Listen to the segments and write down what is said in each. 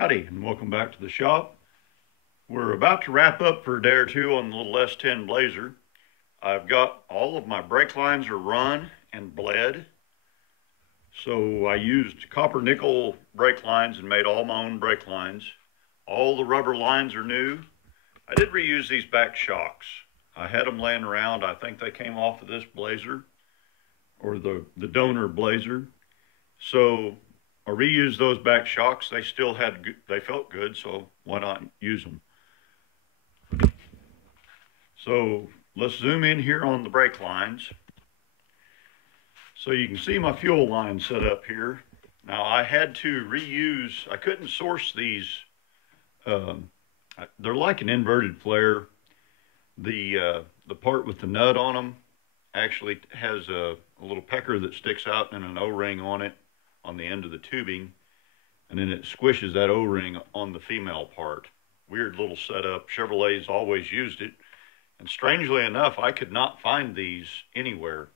Howdy, and welcome back to the shop. We're about to wrap up for a day or two on the little S10 Blazer. I've got all of my brake lines are run and bled. So I used copper nickel brake lines and made all my own brake lines. All the rubber lines are new. I did reuse these back shocks. I had them laying around. I think they came off of this Blazer or the donor Blazer. So I reused those back shocks. They felt good, so why not use them? So let's zoom in here on the brake lines. So you can see my fuel line set up here. Now I had to reuse, I couldn't source these. They're like an inverted flare. The part with the nut on them actually has a little pecker that sticks out and an O-ring on it on the end of the tubing, and then it squishes that O-ring on the female part. Weird little setup. Chevrolet's always used it, and strangely enough, I could not find these anywhere.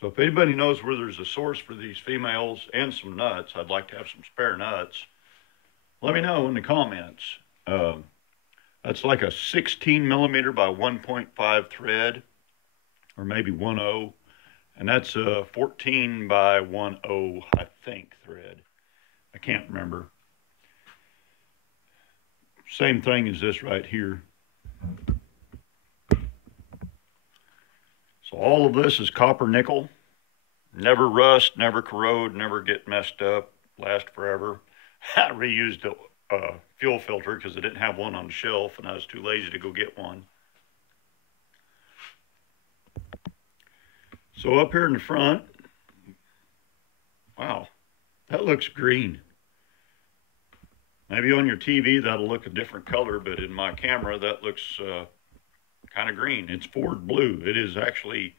So if anybody knows where there's a source for these females and some nuts, I'd like to have some spare nuts. Let me know in the comments. That's like a 16 millimeter by 1.5 thread, or maybe 1/0. And that's a 14 by 1/0, I think, thread. I can't remember. Same thing as this right here. So all of this is copper nickel. Never rust, never corrode, never get messed up, last forever. I reused a fuel filter because I didn't have one on the shelf and I was too lazy to go get one. So up here in the front, wow, that looks green. Maybe on your TV that'll look a different color, but in my camera that looks kind of green. It's Ford blue. It is actually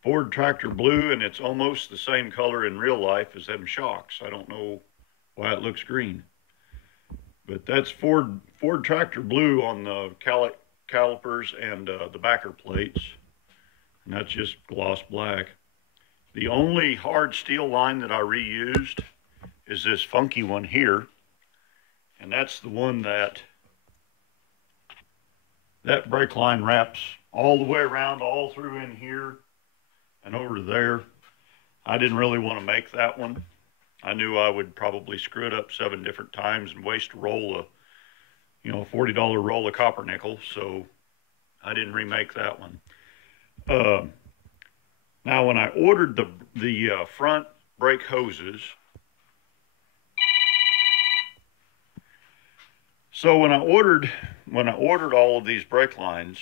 Ford tractor blue, and it's almost the same color in real life as them shocks. I don't know why it looks green, but that's Ford tractor blue on the calipers and the backer plates. And that's just gloss black. The only hard steel line that I reused is this funky one here. And that's the one that brake line wraps all the way around, all through in here and over there. I didn't really want to make that one. I knew I would probably screw it up 7 different times and waste a roll of, a $40 roll of copper nickel. So I didn't remake that one. Now when I ordered the front brake hoses, so when I ordered all of these brake lines,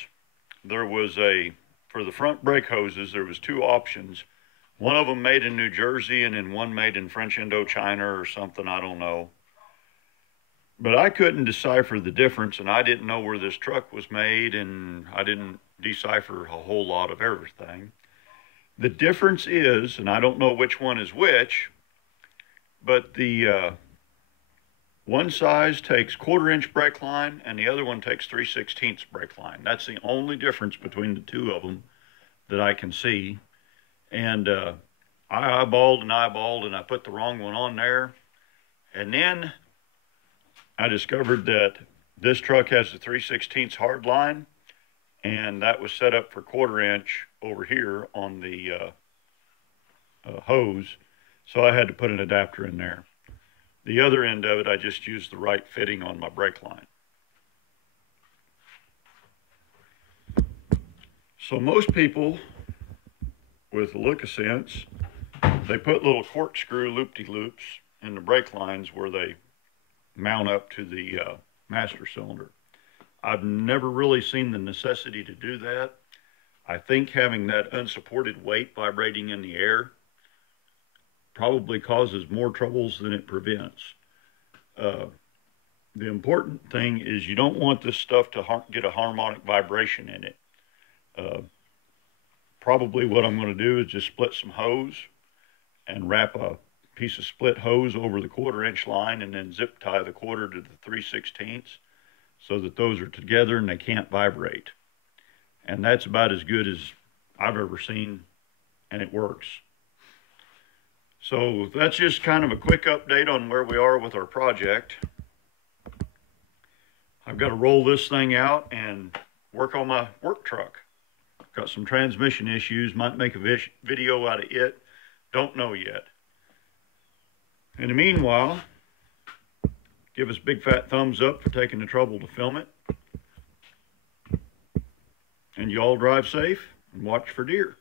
there was for the front brake hoses, there was 2 options. One of them made in New Jersey and then one made in French Indochina or something, I don't know. But I couldn't decipher the difference, and I didn't know where this truck was made, and I didn't decipher a whole lot of everything. The difference is, and I don't know which one is which, but the one size takes 1/4 inch brake line and the other one takes 3/16 brake line. That's the only difference between the 2 of them that I can see. And I eyeballed and I put the wrong one on there. And then I discovered that this truck has the 3/16 hard line, and that was set up for 1/4 inch over here on the hose. So I had to put an adapter in there. The other end of it, I just used the right fitting on my brake line. So most people with a look of sense, they put little corkscrew loop-de-loops in the brake lines where they mount up to the master cylinder. I've never really seen the necessity to do that. I think having that unsupported weight vibrating in the air probably causes more troubles than it prevents. The important thing is you don't want this stuff to get a harmonic vibration in it. Probably what I'm going to do is just split some hose and wrap a piece of split hose over the 1/4 inch line and then zip tie the 1/4 to the 3/16 so that those are together and they can't vibrate. And that's about as good as I've ever seen, and it works. So that's just kind of a quick update on where we are with our project. I've got to roll this thing out and work on my work truck. Got some transmission issues, might make a video out of it. Don't know yet. In the meanwhile, give us a big fat thumbs up for taking the trouble to film it. And you all drive safe and watch for deer.